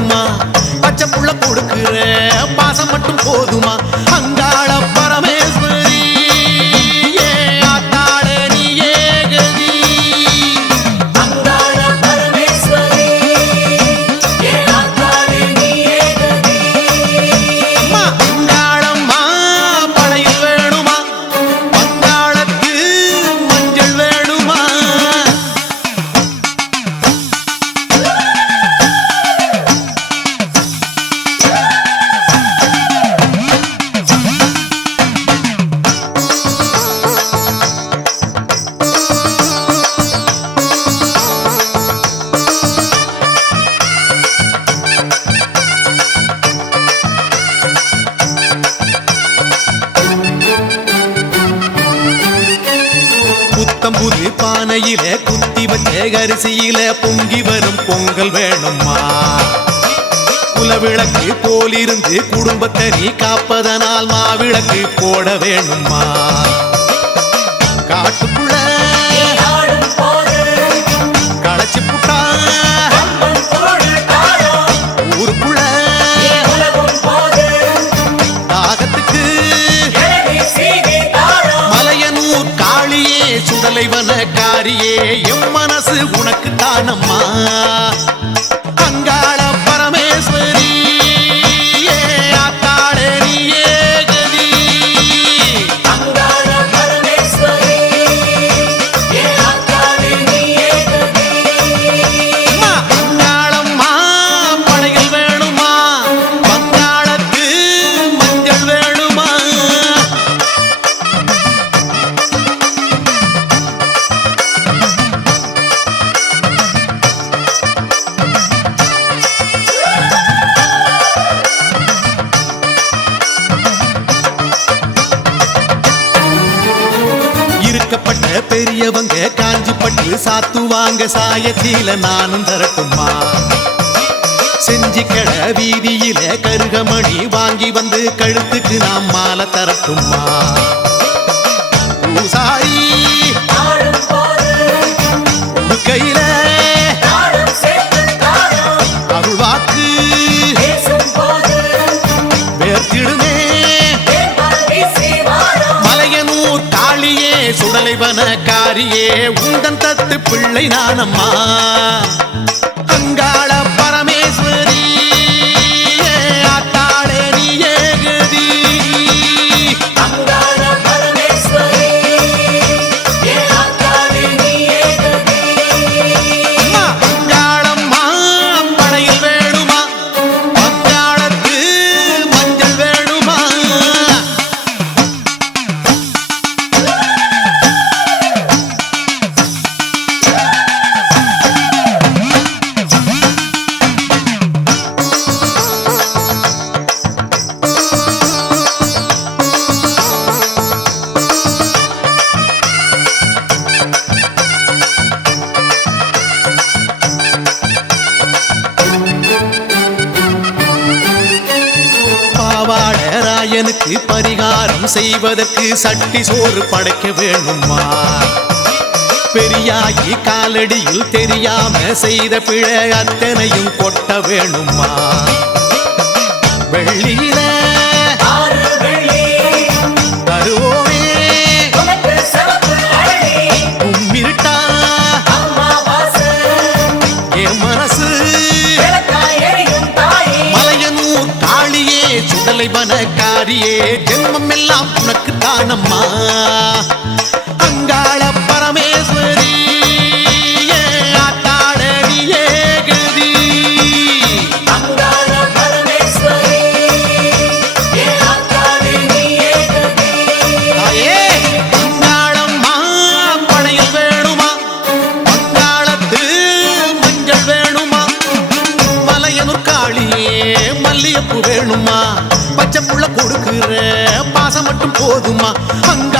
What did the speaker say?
வேணுமா பச்சை புள்ள கொடுக்கிற பாசம் மட்டும் போதுமா அங்காள பரமேஸ்வரி ஆத்தாளே நீ ஏகதி அங்காள பரமேஸ்வரி ஆத்தாளே நீ ஏகதி அம்மா அங்காளம்மா படையில் வேணுமா அங்காளத்து மஞ்சள் வேணுமா புத்தம்புது பானையில குத்தி வச்ச அரிசியில பொங்கி வரும் பொங்கல் வேணுமா குலவிளக்கு போலிருந்து குடும்பத்தை நீ காப்பதனால் மாவிளக்கு போட வேணுமா காட்டுக்குள்ள ஆடும் போது களைச்சு புட்டா அம்மன் போடு தாளம் ஊருக்குள்ள உலகும் போது தாகத்துக்கு எழுதி சீவி தாளம் மலையனூர் காளியே சுடலைவன காரியே எம் மனசு உனக்கு தானம்மா அங்காள பரமேஸ்வரி ஆத்தாளே நீ ஏகதி அங்காள பரமேஸ்வரி ஆத்தாளே நீ ஏகதி அம்மா, அங்காளம்மா படையில் வேணுமா அங்காளத்து மஞ்சள் வேணுமா இருக்கப்பட்ட பெரியவங்க காஞ்சிப்பட்டு சாத்துவாங்க சாயத்தில நானும் தரட்டுமா செஞ்சிக்கட வீதியில கருகமணி வாங்கி வந்து கழுத்துக்கு நாம் மாலை தரட்டுமா பூசாரி ஆடும் போது கையில தாளம் சேர்த்து தாளம் அருள்வாக்கு பேசும் போது வேர்த்திடுமே வேம்பால் வீசி வாரம் மலையனூர் காளியே சுடலைவன காரியே உந்தன் தத்து பிள்ளை நானம்மா அங்காள பரமேஸ்வரி ஆத்தாளே நீ ஏகதி அங்காள பரமேஸ்வரி ஆத்தாளே நீ ஏகதி அம்மா, அங்காளம்மா படையில் வேணுமா அங்காளத்து மஞ்சள் வேணுமா பாவாட ராயனுக்கு பரிகாரம் செய்வதற்கு சட்டி சோறு படைக்க வேணுமா பெரியாகி காலடியில் தெரியாம செய்த பிழை அத்தனையும் கொட்ட வேணுமா வெள்ளியில ஆறு வெள்ளி தருவோமே உனக்கு சிவப்பு அழகி உம்மிருட்டா அம்மாவாசை என் மனசு விளக்காய் எரியும் தாயி மலையனூர் காளியே சுடலைவன காரியே ஜென்மம் எல்லாம் உனக்கு தானம்மா அங்காள பரமேஸ்வரி ஆத்தாளே நீ ஏகதி அங்காள பரமேஸ்வரி ஆத்தாளே நீ ஏகதி தாயே அங்காளம்மா படையில் வேணுமா அங்காளத்து மஞ்சள் வேணுமா மலையனூர் காளியே மல்லியப்பூ வேணுமா பச்சை புள்ள கொடுக்கிற பாசம் மட்டும் போதுமா அங்க